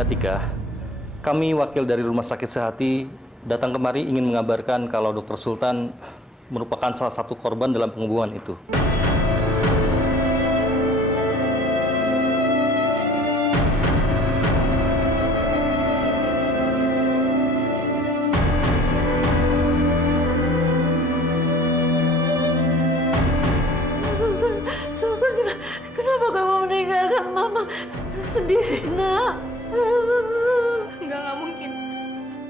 Tika, kami wakil dari Rumah Sakit Sehati datang kemari ingin mengabarkan kalau Dr. Sultan merupakan salah satu korban dalam pembunuhan itu. Sultan, kenapa kamu meninggalkan Mama sendiri, Nak? Nggak mungkin.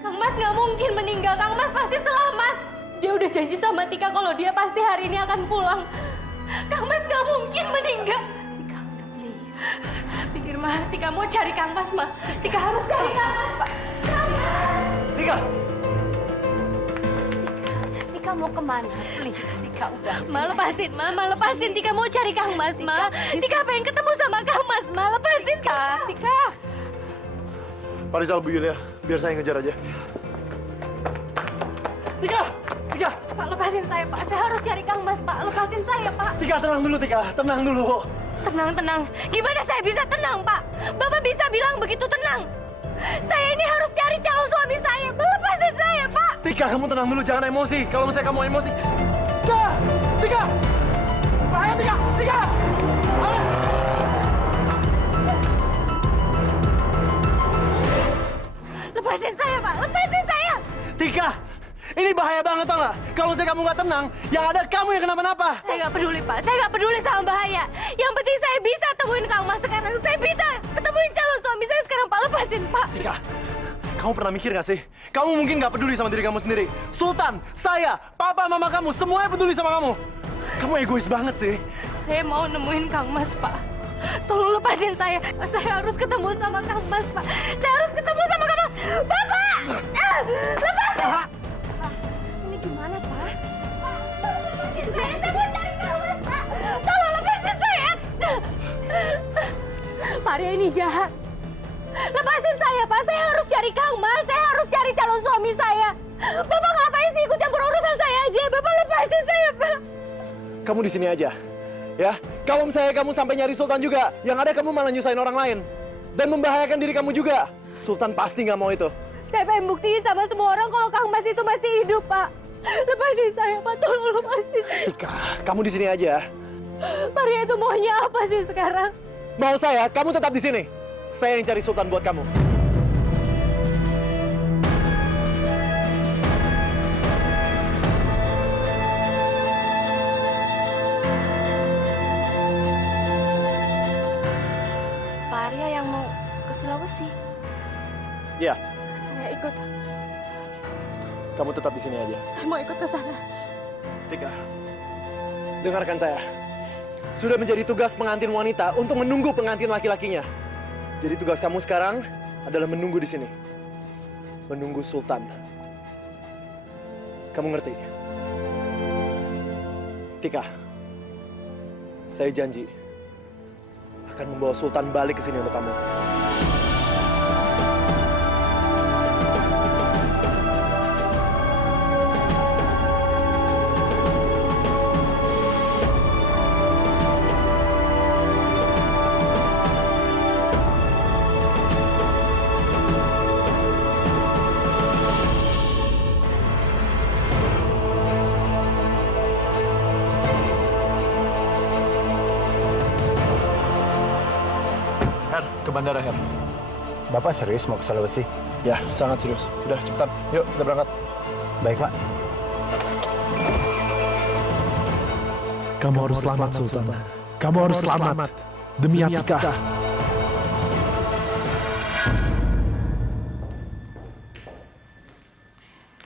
Kang Mas nggak mungkin meninggal. Kang Mas pasti selamat. Dia udah janji sama Tika kalau dia pasti hari ini akan pulang. Kang Mas nggak mungkin meninggal. Tika, udah please. Pikir mah Tika mau cari Kang Mas mah. Tika harus cari Kang Mas, Pak. Kang Mas. Tika! Tika mau kemana? Please, Tika udah. Ma lepasin, Ma lepasin. Tika mau cari Kang Mas, Ma. Tika pengen ketemu sama Kang Mas, Ma. Lepasin, Kak. Tika. Pak Rizal, Bu Yulia, biar saya ngejar aja. Tika! Tika! Pak, lepasin saya, Pak. Saya harus cari Kang Mas, Pak. Lepasin saya, Pak. Tika, tenang dulu, Tika. Tenang dulu. Tenang. Gimana saya bisa tenang, Pak? Bapak bisa bilang begitu tenang. Saya ini harus cari calon suami saya. Lepasin saya, Pak. Tika, kamu tenang dulu. Jangan emosi. Kalau misalnya kamu emosi... Tika! Tika! Bahaya, Tika! Tika! Bahaya! Lepasin saya, Pak. Lepasin saya. Tika! Ini bahaya banget, tau nggak? Kalau saya kamu nggak tenang, yang ada kamu yang kenapa-napa. Saya nggak peduli, Pak. Saya nggak peduli sama bahaya. Yang penting saya bisa temuin Kang Mas sekarang. Saya bisa ketemuin calon suami saya sekarang, Pak. Lepasin, Pak. Tika, kamu pernah mikir nggak sih? Kamu mungkin nggak peduli sama diri kamu sendiri. Sultan, saya, papa, mama kamu, semuanya peduli sama kamu. Kamu egois banget sih. Saya mau nemuin Kang Mas, Pak. Tolong lepasin saya. Saya harus ketemu sama Kang Mas, Pak. Saya harus ketemu sama Kang Mas. Bapak! Lepasin! Ini gimana, Pak? Tolong lepasin saya. Saya mau cari Kang Mas, Pak. Tolong lepasin saya. Pak Arya ini jahat. Lepasin saya, Pak. Saya harus cari Kang Mas. Saya harus cari calon suami saya. Bapak ngapain sih ikut campur urusan saya aja? Bapak lepasin saya, Pak. Kamu di sini aja. Ya, kalau misalnya kamu sampai nyari Sultan juga, yang ada kamu malah nyusahin orang lain. Dan membahayakan diri kamu juga. Sultan pasti nggak mau itu. Saya pengen buktiin sama semua orang kalau Kang Mas itu masih hidup, Pak. Lepasin saya, Pak. Tolong lepasin. Tika, kamu di sini aja. Pak Arya itu maunya apa sih sekarang? Mau saya, kamu tetap di sini. Saya yang cari Sultan buat kamu. Pak Arya yang mau ke Sulawesi. Iya, Saya ikut. kamu tetap di sini aja. Saya mau ikut ke sana. Tika, dengarkan saya. Sudah menjadi tugas pengantin wanita untuk menunggu pengantin laki-lakinya. Jadi tugas kamu sekarang adalah menunggu di sini. Menunggu Sultan. Kamu ngerti? Tika, saya janji akan membawa Sultan balik ke sini untuk kamu. Her, ke bandara, Her. Bapak serius mau ke Sulawesi? Ya, sangat serius. Udah, cepetan. Yuk, kita berangkat. Baik, Pak. Kamu harus selamat, Sultan. Kamu harus selamat. Demi Atika.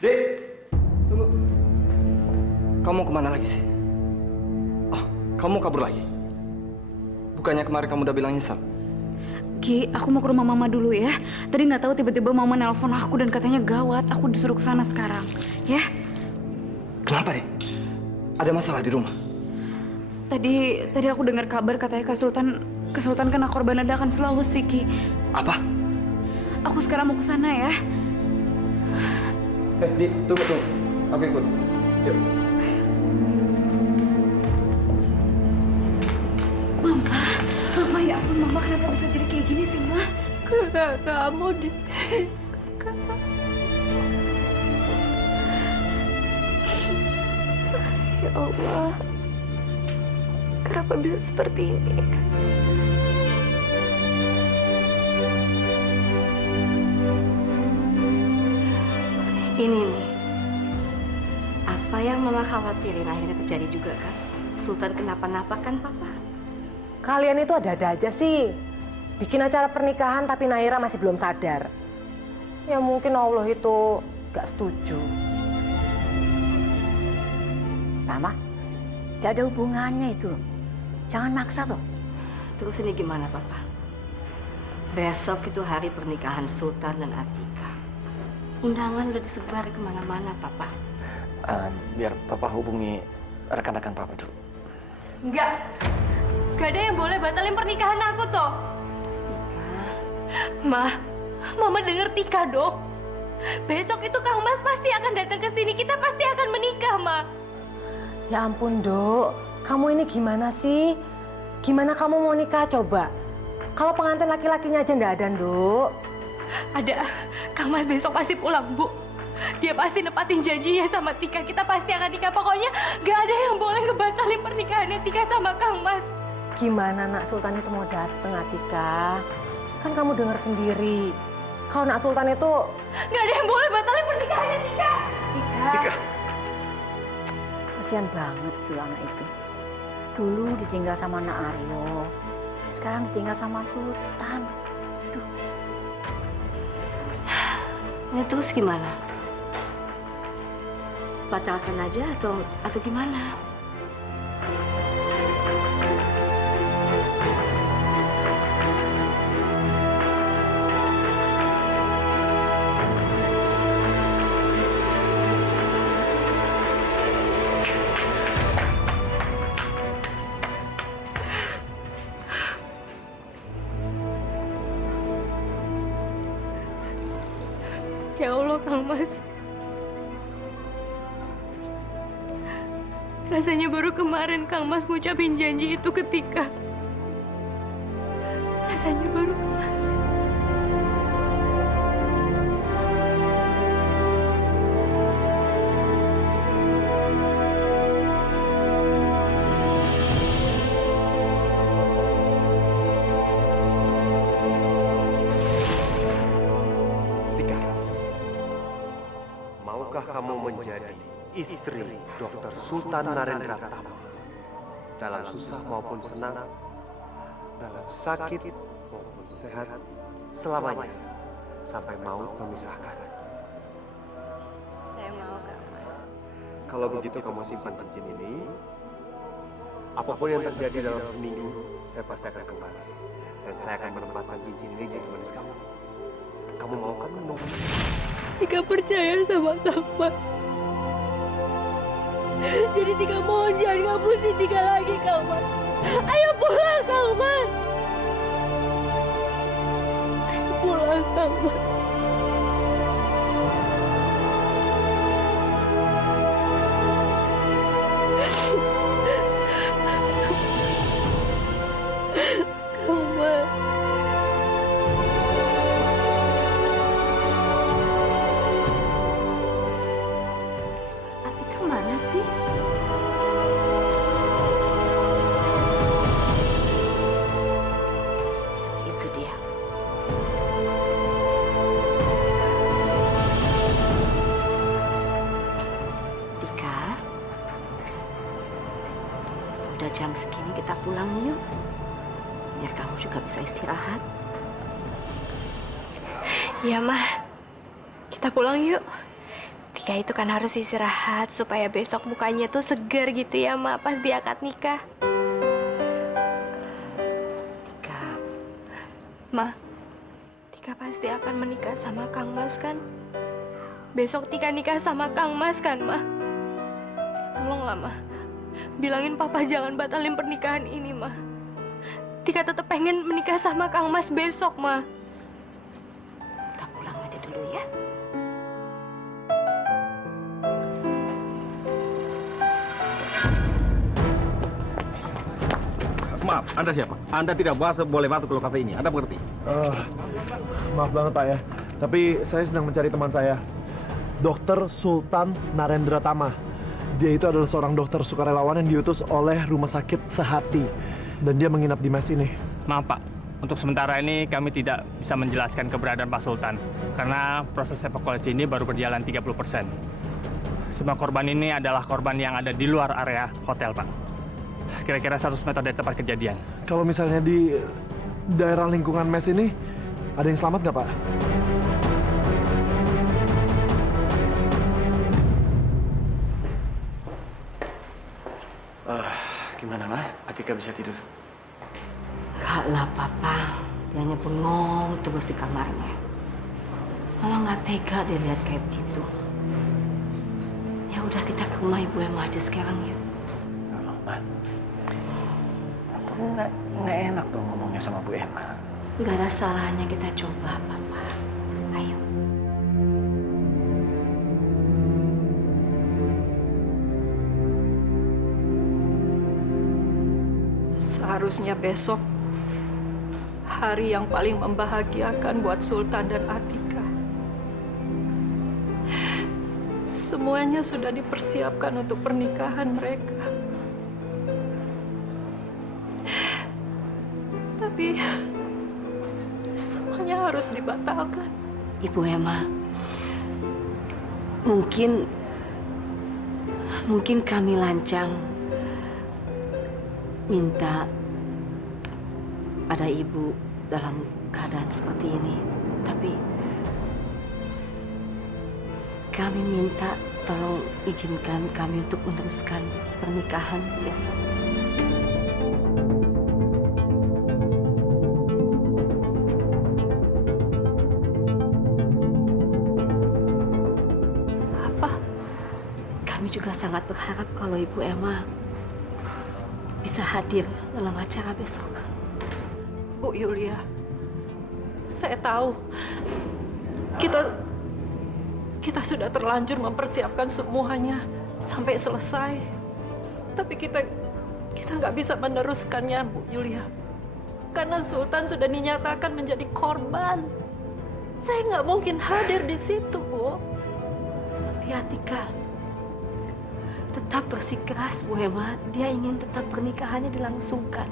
Dek, tunggu. Kamu kemana lagi sih? Oh, kamu kabur lagi? Bukannya kemarin kamu udah bilang nyesal? Ki, aku mau ke rumah mama dulu ya. Tadi nggak tahu tiba-tiba mama nelpon aku dan katanya gawat. Aku disuruh ke sana sekarang, ya? Kenapa, Dek? Ada masalah di rumah? Tadi aku dengar kabar katanya Kak Sultan kena korban ledakan Sulawesi, Ki. Apa? Aku sekarang mau ke sana ya. Di, tunggu. Aku ikut. Yuk. Mama ya ampun, Mama kenapa bisa jadi kayak gini sih, Ma? Kamu di... Ya Allah, kenapa bisa seperti ini? Ini nih, apa yang Mama khawatirin akhirnya terjadi juga kan? Sultan kenapa-napa kan, Papa? Kalian itu ada-ada aja sih. Bikin acara pernikahan tapi Naira masih belum sadar. Ya mungkin Allah itu gak setuju. Rama, gak ada hubungannya itu. Jangan maksa toh. Terus ini gimana, Papa? Besok itu hari pernikahan Sultan dan Atika. Undangan udah disebar kemana-mana, Papa. Biar Papa hubungi rekan-rekan Papa dulu. Enggak. Gak ada yang boleh batalin pernikahan aku toh. Ma, Mama denger Tika dong. Besok itu Kang Mas pasti akan datang ke sini. Kita pasti akan menikah, Ma. Ya ampun, Dok. Kamu ini gimana sih? Gimana kamu mau nikah coba? Kalau pengantin laki-lakinya aja nggak ada, Dok. Ada. Kang Mas besok pasti pulang, Bu. Dia pasti nepatin janjinya sama Tika. Kita pasti akan nikah. Pokoknya gak ada yang boleh ngebatalin pernikahannya Tika sama Kang Mas. Gimana Nak Sultan itu mau dateng, Atika? Kan kamu dengar sendiri. Kalau Nak Sultan itu... Gak ada yang boleh batalin pernikahannya Tika. Tika. Kasihan banget tuh anak itu. Dulu ditinggal sama Nak Aryo. Sekarang ditinggal sama Sultan. Duh. Ini terus gimana? Batalkan aja atau gimana? Ya Allah, Kang Mas. Rasanya baru kemarin Kang Mas ngucapin janji itu ke Tika. Rasanya baru kemarin. Tika, maukah kamu menjadi istri Dr. Sultan Narendra Tama? Dalam susah maupun senang, dalam sakit maupun sehat, selamanya sampai maut memisahkan. Saya mau, Kang Mas. Kalau begitu kamu simpan cincin ini. Apapun yang terjadi dalam seminggu, saya pasti akan kembali. Dan saya akan menempatkan cincin ini jadi manis kamu. Kamu mau kan menunggu? Tika percaya sama Kang Mas. Jadi Tika mohon jangan ngapusin Tika lagi, Kang Mas. Ayo pulang, Kang Mas. Ayo pulang, Kang Mas. Kang Mas. Atika mana sih? Itu dia. Tika, udah jam segini kita pulang yuk. Biar kamu juga bisa istirahat. Ya, Mah. Kita pulang yuk. Tika itu kan harus istirahat supaya besok mukanya tuh segar gitu ya, Ma, pas dia akad nikah. Tika, Ma, Tika pasti akan menikah sama Kang Mas kan? Besok Tika nikah sama Kang Mas kan, Ma? Tolonglah, Ma. Bilangin Papa jangan batalin pernikahan ini, Ma. Tika tetap pengen menikah sama Kang Mas besok, Ma. kita pulang aja dulu ya. Maaf, Anda siapa? Anda tidak boleh masuk ke lokasi ini. Anda mengerti? Maaf banget Pak ya, tapi saya sedang mencari teman saya, Dr. Sultan Narendra Tama. Dia itu adalah seorang dokter sukarelawan yang diutus oleh Rumah Sakit Sehati, dan dia menginap di mes ini. Maaf Pak, untuk sementara ini kami tidak bisa menjelaskan keberadaan Pak Sultan karena proses evakuasi ini baru berjalan 30%. Semua korban ini adalah korban yang ada di luar area hotel Pak. Kira-kira 100 meter dari tempat kejadian. Kalau misalnya di daerah lingkungan mes ini, ada yang selamat nggak Pak? Gimana, Ma? Atika bisa tidur? Enggak lah, Papa. Dia hanya bengong terus di kamarnya. Mama nggak tega dia lihat kayak begitu. Ya udah, kita ke rumah Ibu Emma aja sekarang ya. Ma, kamu nggak enak dong ngomongnya sama Bu Emma. Nggak ada salahnya kita coba, Papa. Ayo. Seharusnya besok hari yang paling membahagiakan buat Sultan dan Atika. Semuanya sudah dipersiapkan untuk pernikahan mereka. Tapi semuanya harus dibatalkan. Ibu Emma, mungkin kami lancang minta pada ibu dalam keadaan seperti ini. Tapi kami minta tolong izinkan kami untuk meneruskan pernikahan besok. Apa? Kami juga sangat berharap kalau Ibu Emma bisa hadir dalam acara besok. Bu Yulia, saya tahu kita sudah terlanjur mempersiapkan semuanya sampai selesai. Tapi kita nggak bisa meneruskannya, Bu Yulia. Karena Sultan sudah dinyatakan menjadi korban. Saya nggak mungkin hadir di situ, Bu. Tapi Atika tetap bersikeras, Bu Emma. Dia ingin tetap pernikahannya dilangsungkan.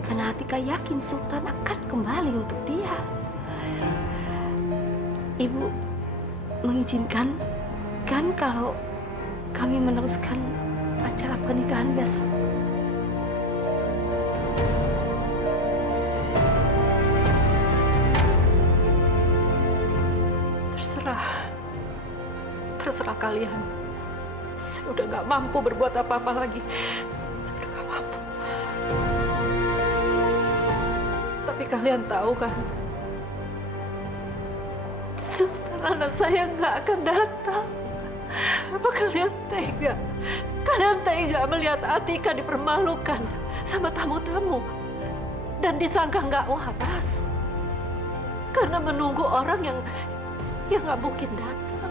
Karena Atika yakin Sultan akan kembali untuk dia. Ibu mengizinkan kan kalau kami meneruskan acara pernikahan besok? Terserah kalian. Saya udah nggak mampu berbuat apa-apa lagi. Saya udah nggak mampu. Tapi kalian tahu kan, Sultan anak saya nggak akan datang. Apa kalian tega? Kalian tega melihat Atika dipermalukan sama tamu-tamu dan disangka nggak waras karena menunggu orang yang nggak mungkin datang,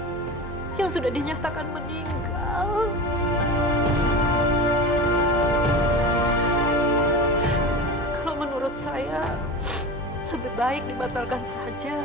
yang sudah dinyatakan meninggal. Kalau menurut saya, lebih baik dibatalkan saja.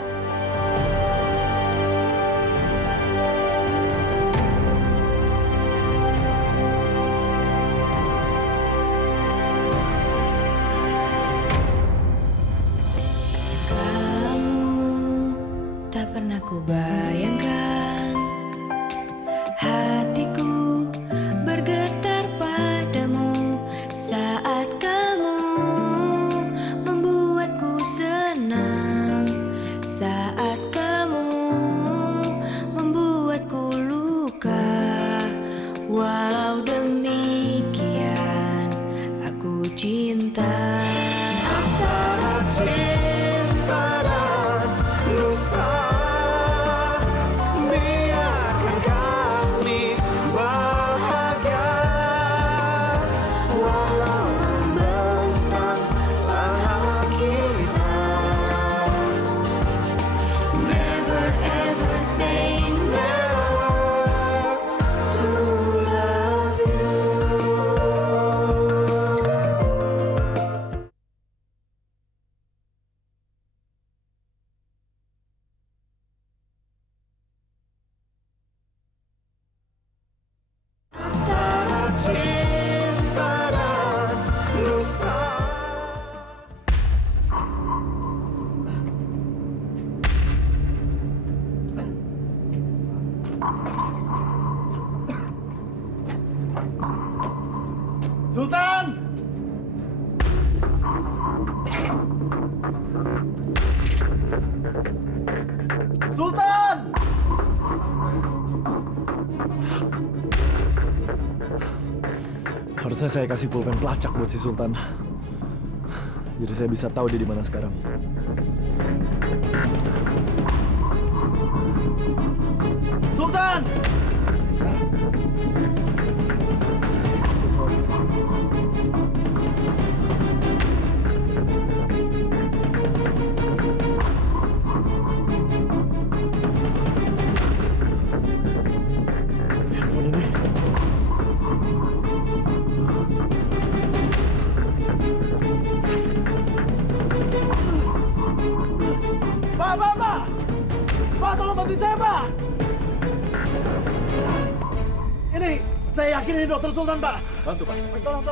Tak pernah ku bayangkan hatiku bergetar padamu saat kamu membuatku senang, saat kamu membuatku luka. Walau demikian aku cinta. Antara cinta dan dusta, biarkan kami Sultan! Sultan! Harusnya saya kasih pulpen pelacak buat si Sultan. Jadi saya bisa tahu dia di mana sekarang. Sultan! Handphone ini. Pak! Pak, tolong bantu saya, Pak! Ini, saya yakin ini Dokter Sultan, Pak. Bantu, Pak. Tolong.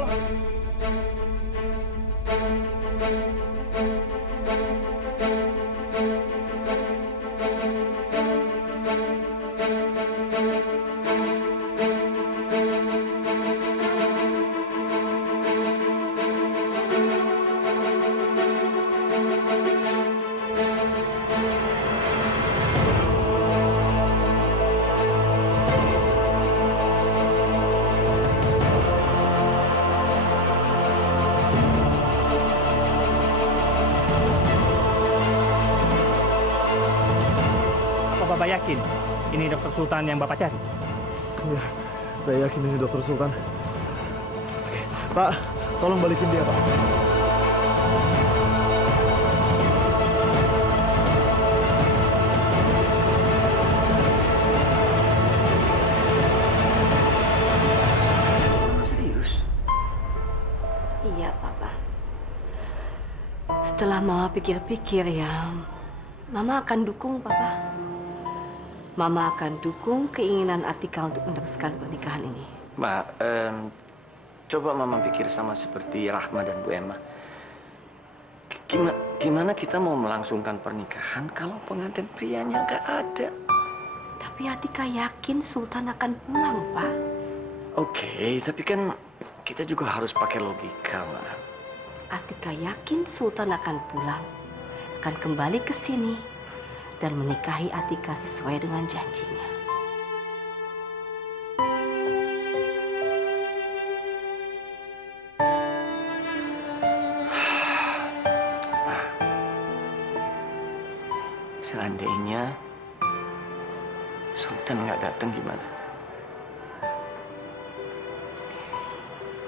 Apa Bapak yakin ini Dokter Sultan yang Bapak cari? Iya, saya yakin ini Dokter Sultan. Oke, Pak, tolong balikin dia, Pak. Serius? Iya, Papa. Setelah Mama pikir-pikir ya, Mama akan dukung, Papa. Mama akan dukung keinginan Atika untuk meneruskan pernikahan ini. Ma, coba Mama pikir sama seperti Rahma dan Bu Emma. Gimana kita mau melangsungkan pernikahan kalau pengantin prianya nggak ada? Tapi Atika yakin Sultan akan pulang, Pak. Oke, tapi kan kita juga harus pakai logika, Ma. Atika yakin Sultan akan pulang, akan kembali ke sini, dan menikahi Atika sesuai dengan janjinya. Seandainya Sultan nggak datang gimana?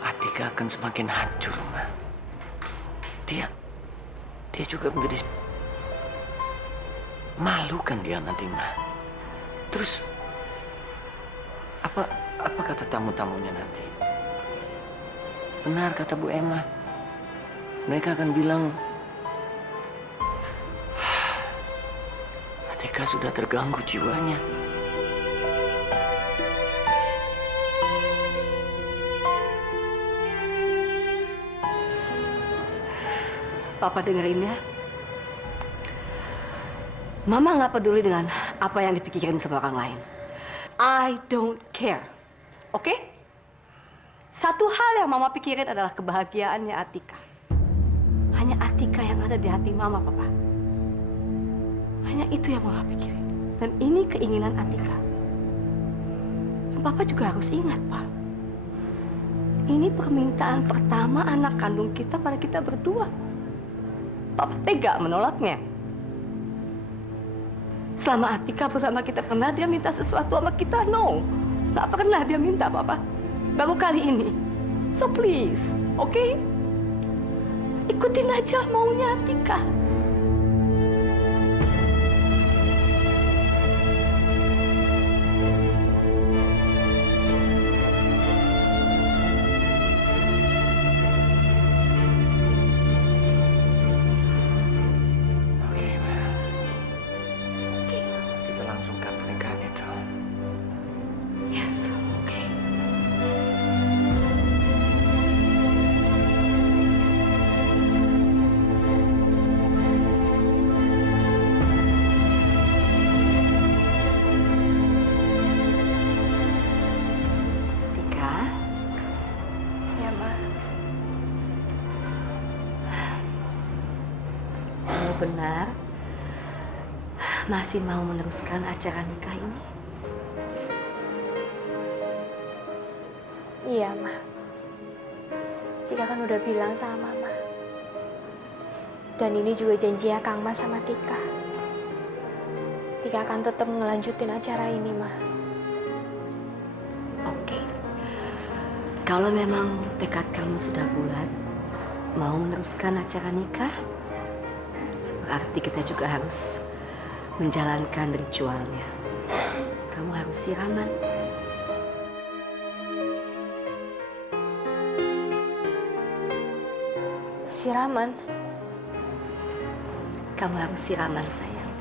Atika akan semakin hancur, Ma. Dia juga menjadi malu kan dia nanti, Ma. Terus apa kata tamu-tamunya nanti? Benar kata Bu Emma. Mereka akan bilang Atika sudah terganggu jiwanya. Papa dengerin ya. Mama nggak peduli dengan apa yang dipikirin sama orang lain. I don't care. Oke? Satu hal yang Mama pikirin adalah kebahagiaannya Atika. Hanya Atika yang ada di hati Mama, Papa. Hanya itu yang Mama pikirin. Dan ini keinginan Atika. Dan Papa juga harus ingat, Pak. Ini permintaan pertama anak kandung kita pada kita berdua. Papa tega menolaknya. Selama Atika bersama kita pernah dia minta sesuatu sama kita? No. Nggak pernah dia minta, Papa. Baru kali ini. So please, oke? Ikutin aja maunya Atika. benar masih mau meneruskan acara nikah ini? Iya, Ma. Tika kan udah bilang sama Mama. Dan ini juga janjinya Kang Mas sama Tika. Tika akan tetap ngelanjutin acara ini, Ma. Oke. Kalau memang tekad kamu sudah bulat, mau meneruskan acara nikah, berarti kita juga harus menjalankan ritualnya. Kamu harus siraman. Siraman? Kamu harus siraman, sayang.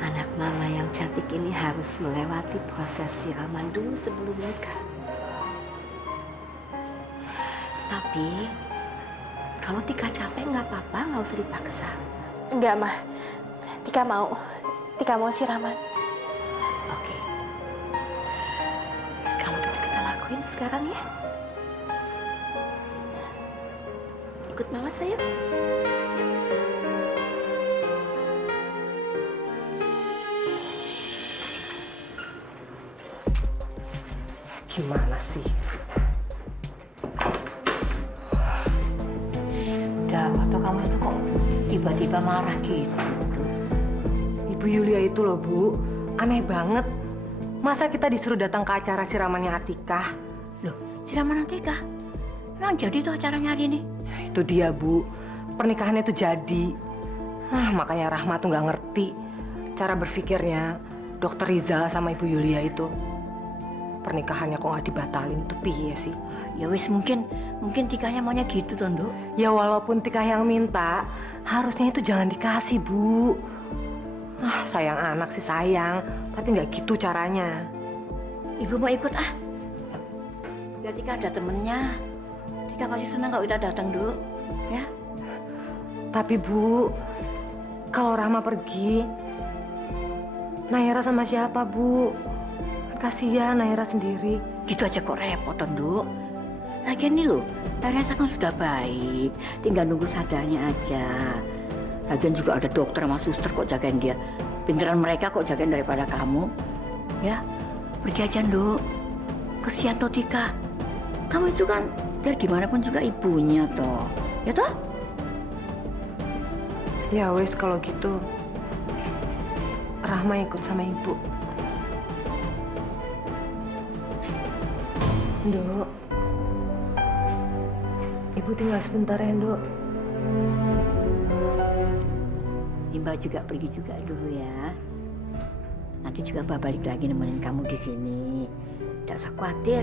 Anak mama yang cantik ini harus melewati proses siraman dulu sebelum nikah. Tapi, kalau Tika capek nggak apa-apa, nggak usah dipaksa. Enggak, Ma. Tika mau. Tika mau siraman. Oke. Kalau gitu kita lakuin sekarang ya. Ikut mama, sayang. Gimana sih? Udah, waktu kamu itu kok tiba-tiba marah gitu? Ibu Yulia itu loh, Bu. Aneh banget. Masa kita disuruh datang ke acara siramannya Atika? Loh, siraman Atika? Emang jadi tuh acaranya hari ini? Itu dia, Bu. Pernikahannya itu jadi. Makanya Rahma tuh nggak ngerti cara berpikirnya Dokter Rizal sama Ibu Yulia itu. Pernikahannya kok nggak dibatalin tuh piye sih? Ya wis, mungkin Tikanya maunya gitu tuh, Nduk. Ya walaupun Tika yang minta, harusnya itu jangan dikasih, Bu. Sayang anak sih sayang, tapi nggak gitu caranya. Ibu mau ikut ah? Biar Tika ada temennya. Tika pasti senang kalau kita datang, Nduk. Ya? Tapi Bu, kalau Rahma pergi, Naira sama siapa, Bu? Kasihan Naira sendiri. Gitu aja kok repot, Nduk. Lagian nih loh, Teresa kan sudah baik. Tinggal nunggu sadarnya aja. Lagian juga ada dokter sama suster kok jagain dia. Pinteran mereka kok jagain daripada kamu. Ya, pergi aja, Nduk. Kesian toh Tika. Kamu itu kan biar gimana pun juga ibunya toh. Ya toh? Ya wes kalau gitu, Rahma ikut sama Ibu. Nduk, Ibu tinggal sebentar ya, Nduk. Mbak juga pergi juga dulu ya. Nanti juga Mbak balik lagi nemenin kamu di sini. Tidak usah khawatir.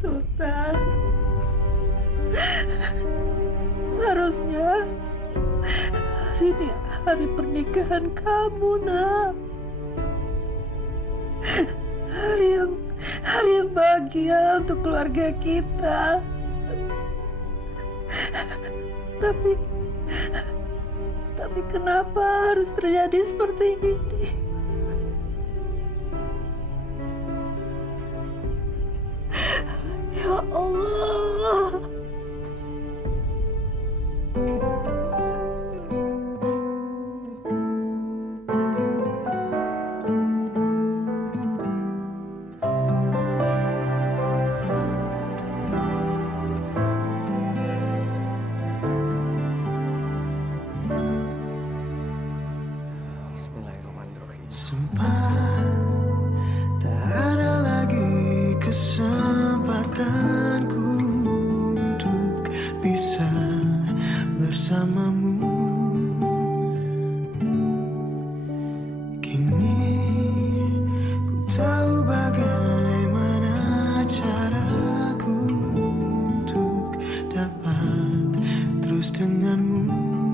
Sultan, harusnya hari ini hari pernikahan kamu, Nak. Hari yang bahagia untuk keluarga kita. Tapi kenapa harus terjadi seperti ini? Ya Allah. Sempat tak ada lagi kesempatanku untuk bisa bersamamu. Kini ku tahu bagaimana caraku untuk dapat terus denganmu.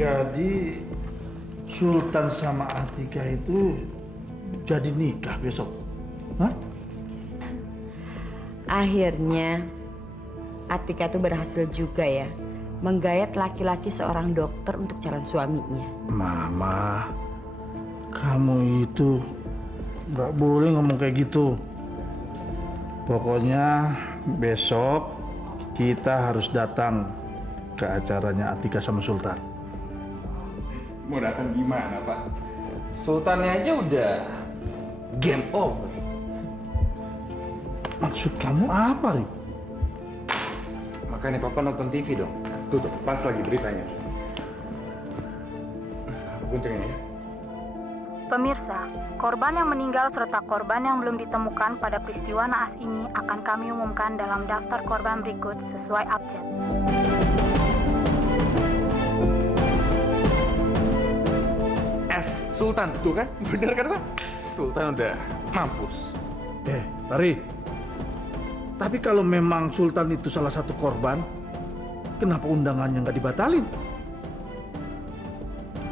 Jadi Sultan sama Atika itu jadi nikah besok? Hah? Akhirnya Atika tuh berhasil juga ya menggayat laki-laki seorang dokter untuk calon suaminya. Mama, kamu itu nggak boleh ngomong kayak gitu. Pokoknya besok kita harus datang ke acaranya Atika sama Sultan. Mau datang gimana, Pak? Sultannya aja udah game over. Maksud kamu apa, Rik? Makanya Papa nonton TV dong. Tuh, pas lagi beritanya. Kuncengnya ya. Pemirsa, korban yang meninggal serta korban yang belum ditemukan pada peristiwa naas ini akan kami umumkan dalam daftar korban berikut sesuai abjad. Sultan, tuh kan? Bener kan, Pak? Sultan udah mampus. Tari. Tapi kalau memang Sultan itu salah satu korban, kenapa undangannya nggak dibatalin?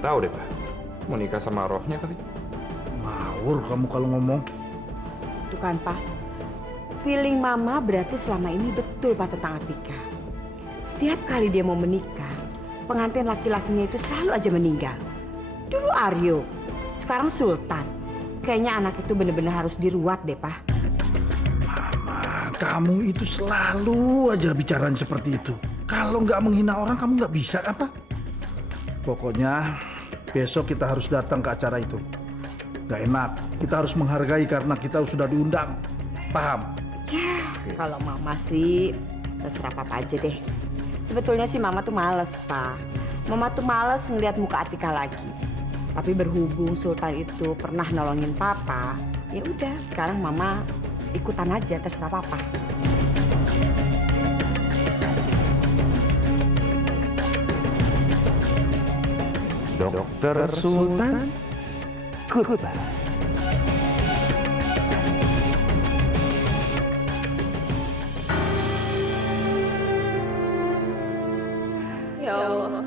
Tahu deh, Pak. Mau nikah sama rohnya kali. Ngawur kamu kalau ngomong. Tuh kan, Pak. Feeling Mama berarti selama ini betul, Pak, tentang Atika. Setiap kali dia mau menikah, pengantin laki-lakinya itu selalu aja meninggal. Dulu Aryo, sekarang Sultan. Kayaknya anak itu bener-bener harus diruat deh, Pak. Mama, kamu itu selalu aja bicaranya seperti itu. Kalau nggak menghina orang, kamu nggak bisa apa? Pokoknya besok kita harus datang ke acara itu. Nggak enak, kita harus menghargai karena kita sudah diundang. Paham? Ya, kalau Mama sih terserah Papa aja deh. Sebetulnya sih Mama tuh males, Pak. Mama tuh males ngeliat muka Atika lagi. Tapi berhubung Sultan itu pernah nolongin Papa, ya udah sekarang Mama ikutan aja, terserah Papa. Dokter Sultan, goodbye. Ya Allah,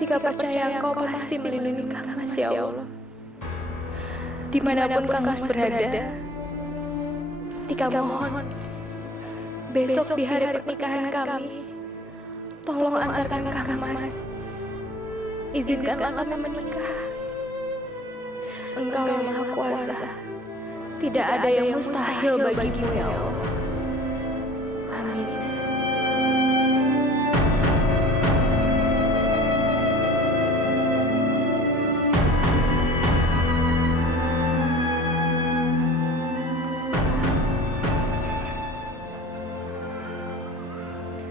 Tika percaya Engkau pasti melindungi Kang Mas, ya Allah. Dimanapun Kang Mas berada, Tika mohon, besok di hari pernikahan kami, tolong antarkan Kang Mas. Izinkanlah kami menikah. Engkau yang Maha Kuasa, tidak ada yang mustahil bagimu, ya Allah. Amin.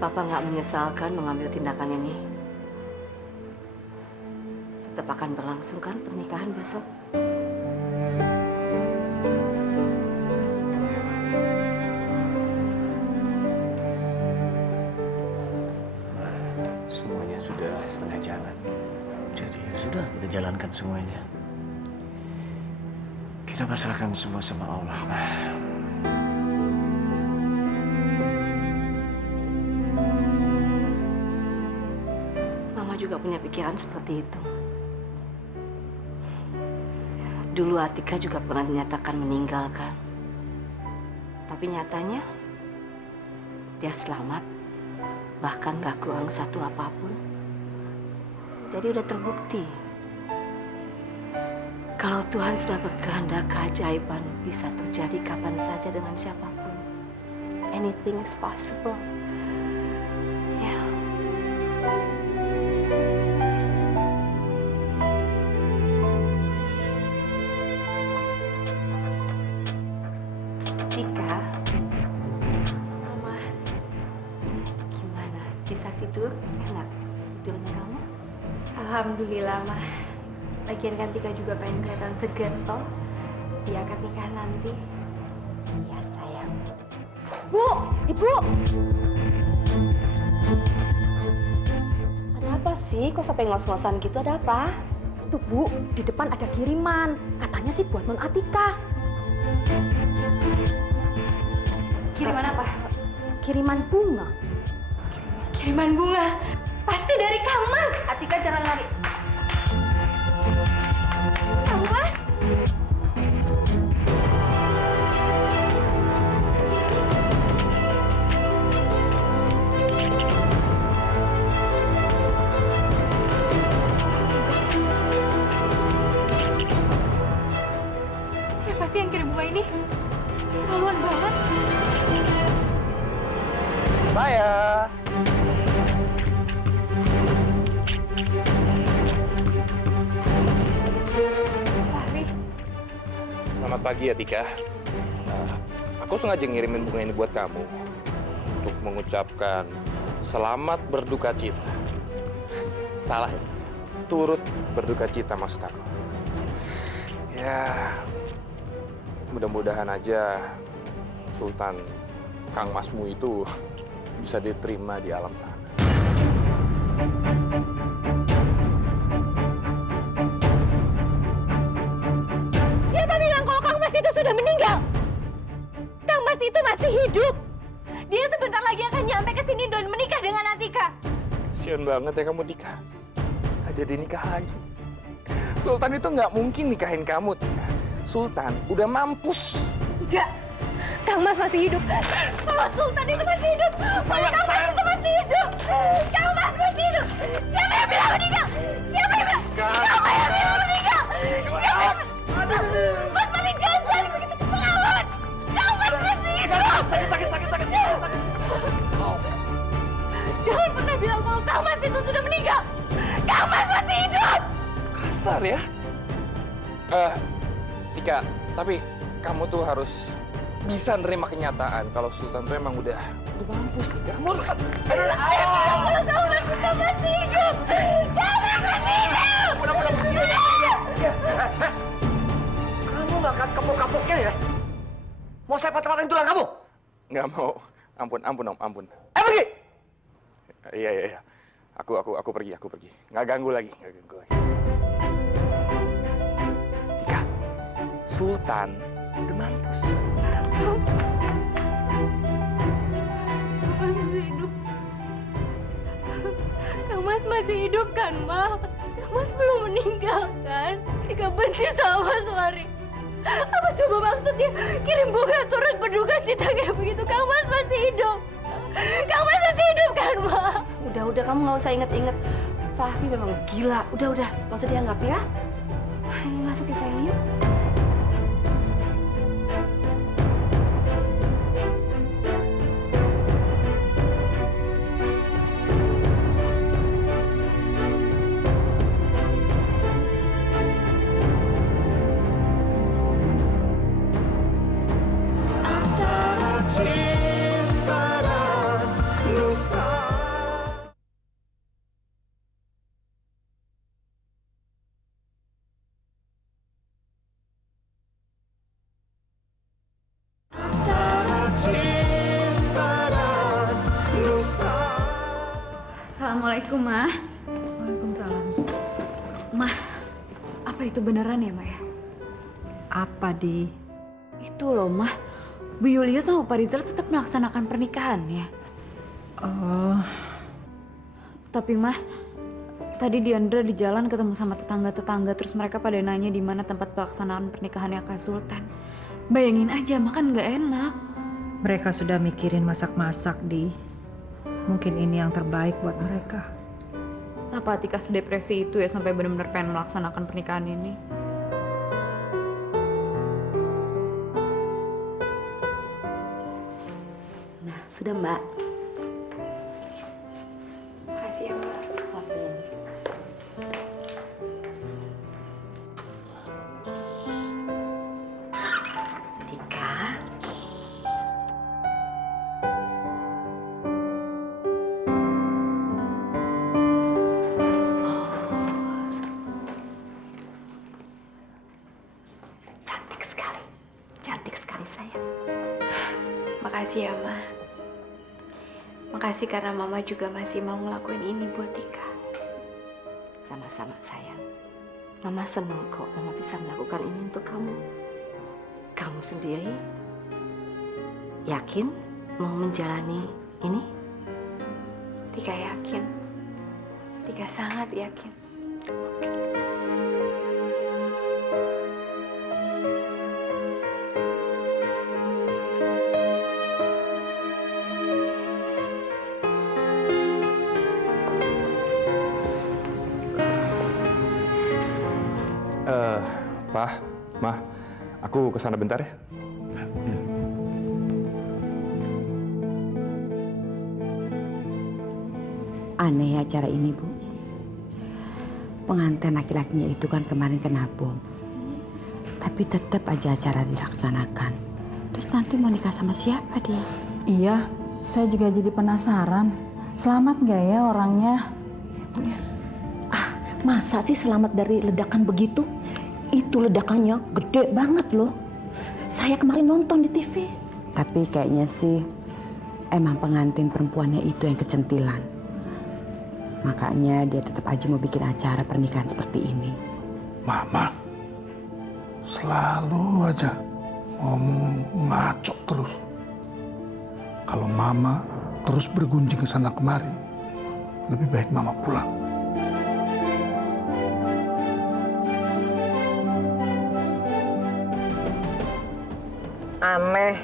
Papa nggak menyesalkan mengambil tindakan ini. Tetap akan berlangsung kan pernikahan besok? Semuanya sudah setengah jalan. Jadi sudah kita jalankan semuanya. Kita pasrahkan semua sama Allah, Ma. Mama juga punya pikiran seperti itu. Dulu Atika juga pernah dinyatakan meninggal kan. Tapi nyatanya dia selamat. Bahkan gak kurang satu apapun. Jadi udah terbukti. Kalau Tuhan sudah berkehendak, keajaiban bisa terjadi kapan saja dengan siapapun. Anything is possible. Ya. Tika. Mama. Gimana? Bisa tidur? Enak tidurnya kamu? Alhamdulillah, Mah. Lagian kan Tika juga pengen kelihatan segar toh di akad nikah nanti. Iya, sayang. Bu, Ibu. Ada apa sih? Kok sampai ngos-ngosan gitu? Ada apa? Tuh, Bu, di depan ada kiriman. Katanya sih buat Non Atika. Kiriman apa? Kiriman bunga. Kiriman bunga. Pasti dari Kang Mas. Atika jangan lari. Kang Mas. Siapa sih yang kirim bunga ini? Keterlaluan banget. Saya. Fahri, Selamat pagi ya Tika. Aku sengaja ngirimin bunga ini buat kamu untuk mengucapkan selamat berduka cita. Salah ya? Turut berduka cita maksud aku. Ya, mudah-mudahan aja Sultan Kang Masmu itu bisa diterima di alam sana. siapa bilang kalau Kang Mas itu sudah meninggal? Kang Mas itu masih hidup. Dia sebentar lagi akan nyampe ke sini dan menikah dengan Atika. Kasian banget ya kamu Tika. Gak jadi nikah lagi. Sultan itu nggak mungkin nikahin kamu Tika. Sultan udah mampus. Enggak. Kang Mas masih hidup. Kalau Sultan itu masih hidup. Kalau Kang Mas itu masih hidup. Kang Mas masih hidup. Siapa yang bilang meninggal? Siapa yang bilang? Siapa yang bilang meninggal? Siapa yang... Mas masih jangan begitu keterlaluan. Kang Mas masih hidup. Sakit. Jangan pernah bilang kalau Kang Mas itu sudah meninggal. Kang Mas masih hidup. Kasar ya. Tika, tapi kamu tuh harus bisa nerima kenyataan kalau Sultan tuh emang udah mampus Tika. Kamu lihat. Kalau Kang Mas itu masih hidup. Kang Mas masih hidup. Kamu nggak akan kapok-kapoknya ya? Mau saya patah-patahin tulang kamu? Nggak mau. Ampun Om, ampun. Pergi! Iya. Aku pergi. Nggak ganggu lagi. Tika, Sultan udah mampus. Kang Mas masih hidup. Kang Mas masih hidup kan, Ma? Kang Mas belum meninggal kan? Tika benci sama Mas Wari. Apa coba maksudnya kirim bunga turut berduka cita kayak begitu? Kang Mas masih hidup. Kang Mas masih hidup kan, Ma? Udah, kamu nggak usah inget-inget. Fahri memang gila. Udah, nggak usah dianggap ya. Ini masuk ya sayang, yuk. Assalamualaikum, Ma. Waalaikumsalam. Ma, apa itu beneran ya, Ma ya? Apa, Di? Itu loh, Ma. Bu Yulia sama Pak Rizal tetap melaksanakan pernikahan ya. Oh. Tapi, Ma, tadi Diandra di jalan ketemu sama tetangga-tetangga, terus mereka pada nanya di mana tempat pelaksanaan pernikahannya Kak Sultan. Bayangin aja, makan nggak enak. Mereka sudah mikirin masak-masak, Di. Mungkin ini yang terbaik buat mereka. Kenapa Atika sedepresi itu ya sampai benar-benar pengen melaksanakan pernikahan ini? Nah, sudah Mbak. Makasih ya, Mbak. Tika. Cantik sekali sayang. Makasih ya, Ma. Makasih karena Mama juga masih mau ngelakuin ini buat Tika. Sama-sama sayang. Mama senang kok Mama bisa melakukan ini untuk kamu. Kamu sendiri yakin mau menjalani ini? Tika yakin. Tika sangat yakin. Pak, Ma, aku kesana bentar ya. Aneh acara ini, Bu. Pengantin laki-lakinya itu kan kemarin kena bom. Tapi tetap aja acara dilaksanakan. Terus nanti mau nikah sama siapa dia? Iya, saya juga jadi penasaran. Selamat nggak ya orangnya? Masa sih selamat dari ledakan begitu? Itu ledakannya gede banget loh. Saya kemarin nonton di TV. Tapi kayaknya sih emang pengantin perempuannya itu yang kecentilan. Makanya dia tetap aja mau bikin acara pernikahan seperti ini. Mama selalu aja ngomong ngaco terus. Kalau Mama terus bergunjing ke sana kemari, lebih baik Mama pulang. Aneh.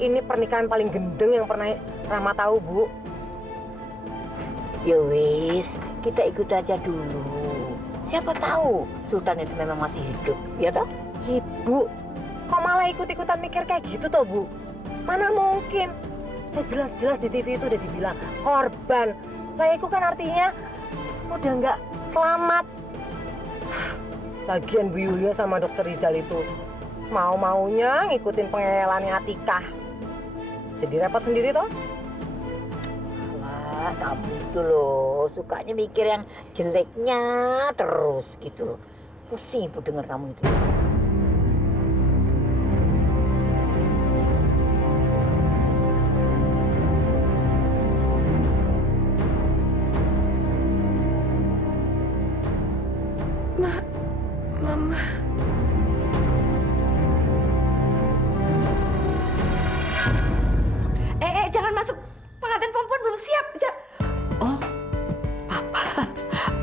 Ini pernikahan paling gendeng yang pernah Rama tahu, Bu. Yowis, kita ikut aja dulu. Siapa tahu Sultan itu memang masih hidup, ya toh? Ibu, kok malah ikut-ikutan mikir kayak gitu toh, Bu? Mana mungkin? Ya jelas-jelas di TV itu udah dibilang korban. Kayak itu kan artinya udah nggak selamat. Lagian Bu Yulia sama Dokter Rizal itu mau-maunya ngikutin pengeyalannya Atika. Jadi repot sendiri toh? Wah, kamu itu loh sukanya mikir yang jeleknya terus gitu loh. Pusing ibu dengar kamu itu. Mama. Jangan masuk. Pengantin perempuan belum siap. Oh, Papa.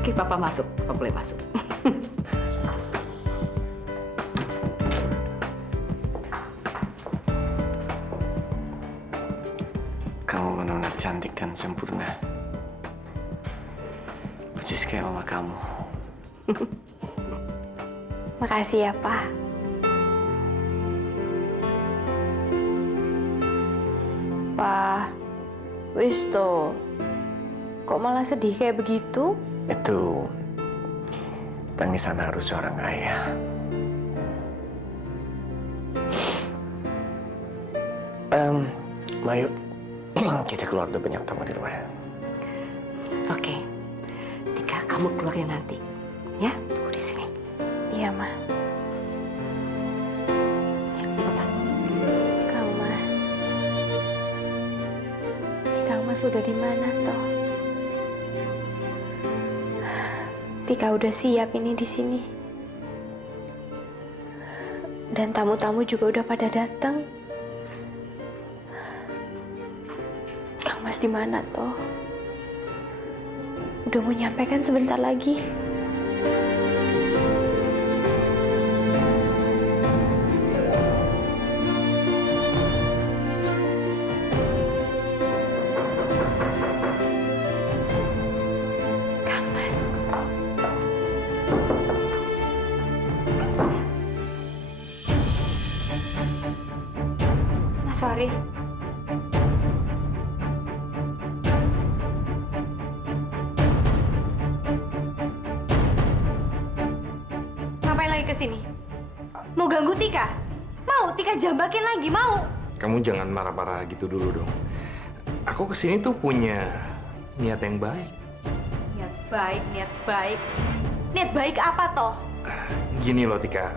Oke, Papa masuk. Papa boleh masuk. Kamu benar-benar cantik dan sempurna. Persis kayak mama kamu. Makasih ya, Pak. Pak, wis toh. Kok malah sedih kayak begitu? Itu tangisan harus seorang ayah. Mayu, kita keluar, udah banyak tamu di luar. Oke. Tika, kamu keluarnya nanti. Ya, tunggu di sini. Iya, Ma. Kang Mas sudah di mana toh? Tika udah siap ini di sini. Dan tamu-tamu juga udah pada datang. Kang Mas di mana toh? Udah mau nyampe kan sebentar lagi. Sorry. Ngapain lagi ke sini? Mau ganggu Tika? Mau Tika jambakin lagi? Mau? Kamu jangan marah-marah gitu dulu dong. Aku kesini tuh punya niat yang baik. Niat baik, niat baik. Niat baik apa toh? Gini loh Tika,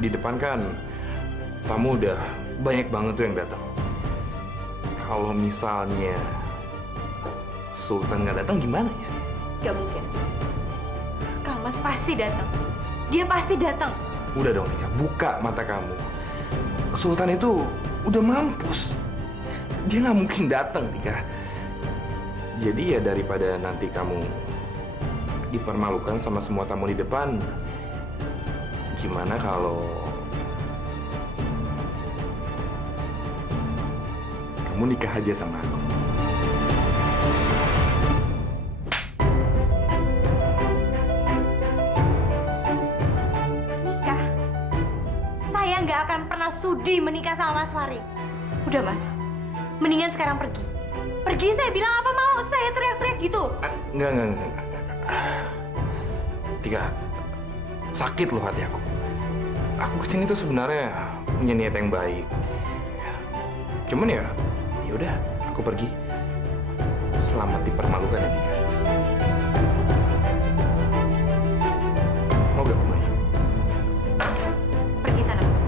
di depan kan tamu udah banyak banget tuh yang datang. Kalau misalnya Sultan nggak datang gimana ya? Gak mungkin. Kang Mas pasti datang. Dia pasti datang. Udah dong Tika, buka mata kamu. Sultan itu udah mampus. Dia nggak mungkin datang Tika. Jadi ya daripada nanti kamu dipermalukan sama semua tamu di depan, gimana kalau kamu nikah aja sama aku? Nikah? Saya nggak akan pernah sudi menikah sama Mas Fahri. Udah Mas, mendingan sekarang pergi. Pergi saya bilang, apa mau saya teriak-teriak gitu? Enggak. Tika, sakit loh hati aku. Aku kesini tuh sebenarnya punya niat yang baik. Cuman ya udah, aku pergi. Selamat dipermalukan ya, Tika. Mau gak kemana? Pergi sana Mas.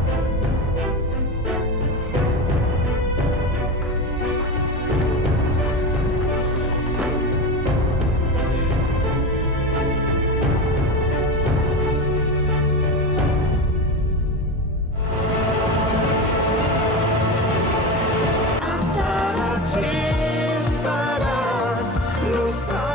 Antara cinta dan dusta.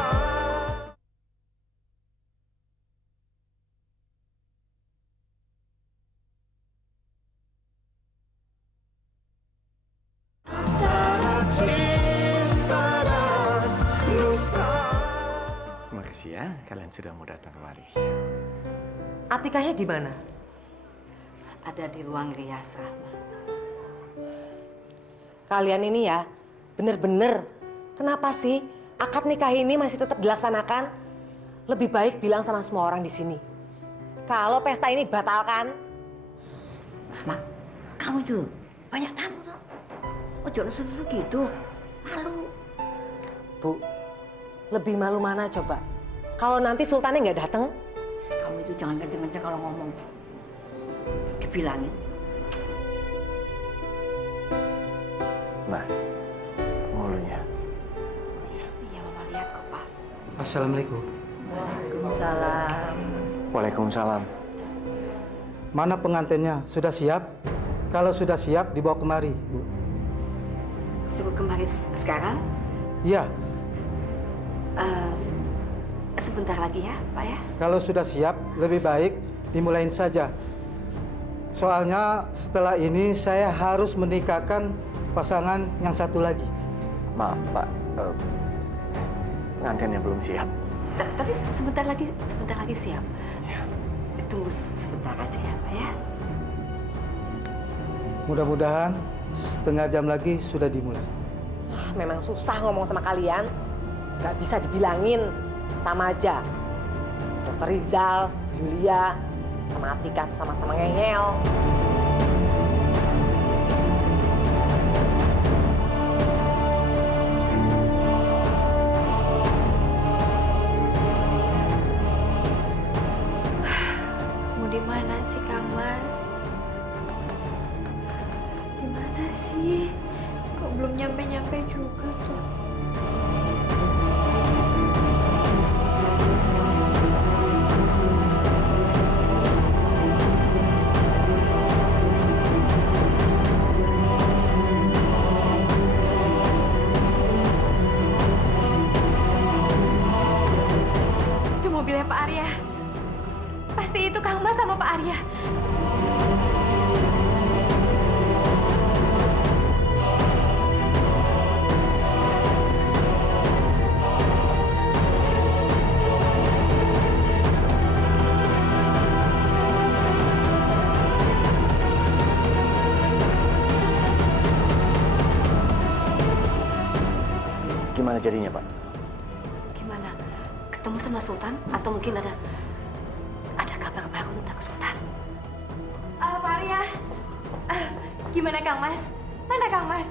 Antara cinta dan dusta. Terima kasih ya, kalian sudah mau datang kemari. Atikanya di mana? Ada di ruang riasa. Kalian ini ya, bener-bener. Kenapa sih akad nikah ini masih tetap dilaksanakan? Lebih baik bilang sama semua orang di sini. Kalau pesta ini batalkan. Mak, kamu itu banyak tamu tuh. Oh, jangan sesuatu gitu. Malu. Bu, lebih malu mana coba? Kalau nanti sultannya nggak datang? Kamu itu jangan kenceng-kenceng kalau ngomong. Dibilangin. Mbak, ngulunya. Iya, Mama lihat kok, Pak. Assalamualaikum. Waalaikumsalam. Waalaikumsalam. Mana pengantinnya? Sudah siap? Kalau sudah siap, dibawa kemari, Bu. Suruh kemari sekarang? Iya, Sebentar lagi ya, Pak ya. kalau sudah siap, lebih baik dimulain saja. Soalnya setelah ini saya harus menikahkan pasangan yang satu lagi. Maaf, Pak. Pengantinnya belum siap. Tapi sebentar lagi siap. Tunggu sebentar aja ya, Pak ya. Mudah-mudahan setengah jam lagi sudah dimulai. Memang susah ngomong sama kalian. Nggak bisa dibilangin. Sama aja. Dokter Rizal, Yulia, sama Atika tuh sama-sama ngeyel. Mau di mana sih Kang Mas? Di mana sih? Kok belum nyampe-nyampe juga tuh? Itu mobilnya Pak Arya. Pasti itu Kang Mas sama Pak Arya. Gimana jadinya, Pak? Gimana? Ketemu sama Sultan? Atau mungkin ada kabar baru tentang Sultan? Pak Arya. Gimana Kang Mas? Mana Kang Mas?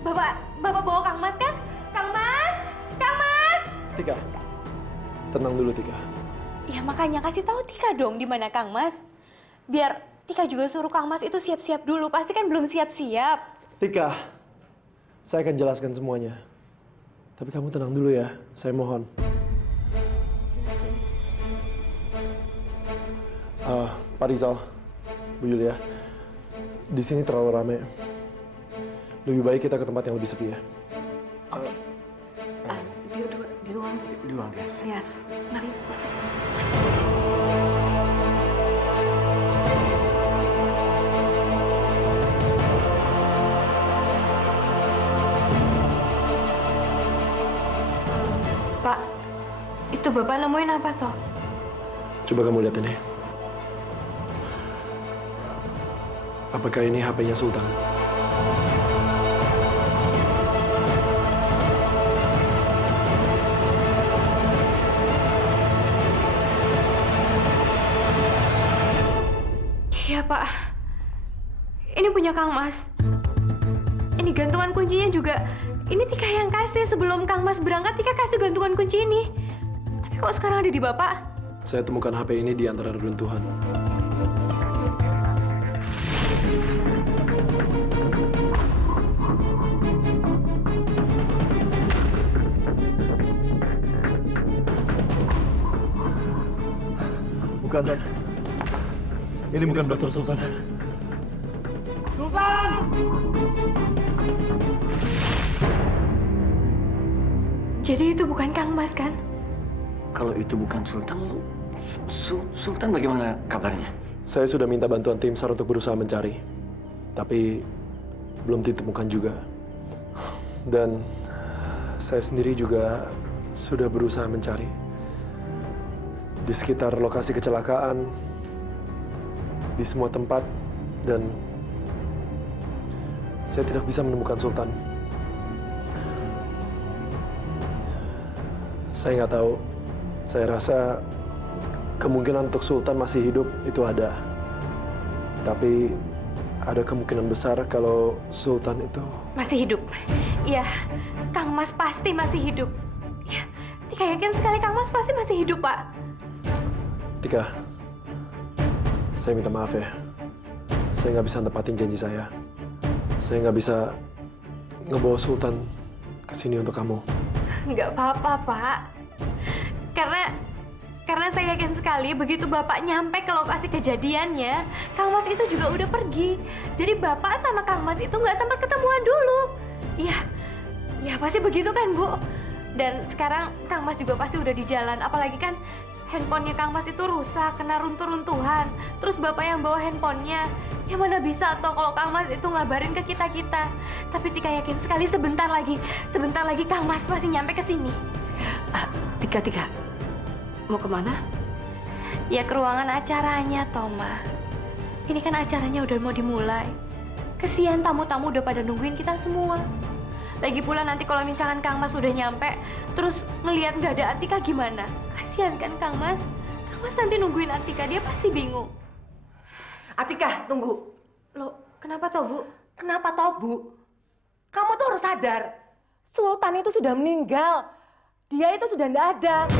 Bapak bawa Kang Mas kan? Kang Mas! Kang Mas! Tika, tenang dulu Tika. Ya makanya kasih tahu Tika dong di mana Kang Mas. Biar Tika juga suruh Kang Mas itu siap-siap dulu. Pasti kan belum siap-siap. Tika, saya akan jelaskan semuanya. Tapi kamu tenang dulu ya, saya mohon. Pak Rizal, Bu Yulia, di sini terlalu ramai. Lebih baik kita ke tempat yang lebih sepi ya. Di Di ruang. Di ruang dia. Yes, mari masuk. Pak, itu Bapak nemuin apa toh? Coba kamu lihat ini. Apakah ini HP-nya Sultan? Iya, Pak. Ini punya Kang Mas. Ini gantungan kuncinya juga. Ini Tika yang kasih sebelum Kang Mas berangkat. Tika kasih gantungan kunci ini. Tapi kok sekarang ada di Bapak? Saya temukan HP ini di antara reruntuhan. Bukan, Tan. Ini bukan Dr. Sultan. Sultan! Jadi itu bukan Kang Mas kan? Kalau itu bukan Sultan, Sultan bagaimana kabarnya? Saya sudah minta bantuan tim SAR untuk berusaha mencari. Tapi belum ditemukan juga. Dan saya sendiri juga sudah berusaha mencari. Di sekitar lokasi kecelakaan, di semua tempat, dan saya tidak bisa menemukan Sultan. Saya nggak tahu. Saya rasa kemungkinan untuk Sultan masih hidup itu ada. Tapi ada kemungkinan besar kalau Sultan itu... Masih hidup. Iya, Kang Mas pasti masih hidup. Ya, Tika yakin sekali Kang Mas pasti masih hidup, Pak. Tika, saya minta maaf ya. Saya nggak bisa tepatin janji saya. Saya nggak bisa ngebawa Sultan ke sini untuk kamu. Nggak apa-apa, Pak. Karena saya yakin sekali begitu Bapak nyampe ke lokasi kejadiannya, Kang Mas itu juga udah pergi. Jadi Bapak sama Kang Mas itu nggak sempat ketemuan dulu. Iya pasti begitu kan, Bu? Dan sekarang Kang Mas juga pasti udah di jalan. Apalagi kan handphonenya Kang Mas itu rusak, kena runtuh-runtuhan. Terus Bapak yang bawa handphonenya. Ya mana bisa toh kalau Kang Mas itu ngabarin ke kita-kita. Tapi Tika yakin sekali sebentar lagi Kang Mas pasti nyampe ke sini. Tika. Mau kemana? Ya ke ruangan acaranya, Toma. Ini kan acaranya udah mau dimulai. Kesian tamu-tamu udah pada nungguin kita semua. Lagi pula nanti kalau misalkan Kang Mas udah nyampe, terus ngelihat nggak ada Atika gimana? Kasian kan Kang Mas? Kang Mas nanti nungguin Atika, dia pasti bingung. Atika, tunggu. Loh, kenapa toh, Bu? Kenapa toh, Bu? Kamu tuh harus sadar. Sultan itu sudah meninggal. Dia itu sudah nggak ada.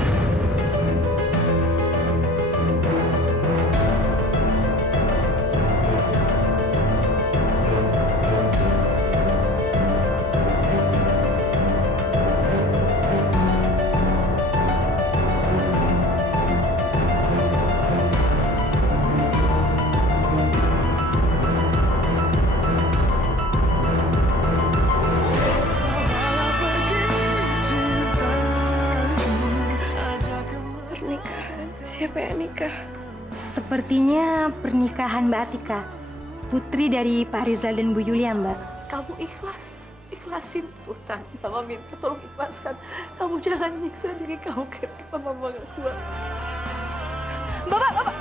Siapa yang nikah? Sepertinya pernikahan Mbak Atika, putri dari Pak Rizal dan Bu Yulia, Mbak. Kamu ikhlasin Sultan. Mama minta tolong ikhlaskan. Kamu jangan nyiksa diri kamu karena Mama nggak kuat. Bapak!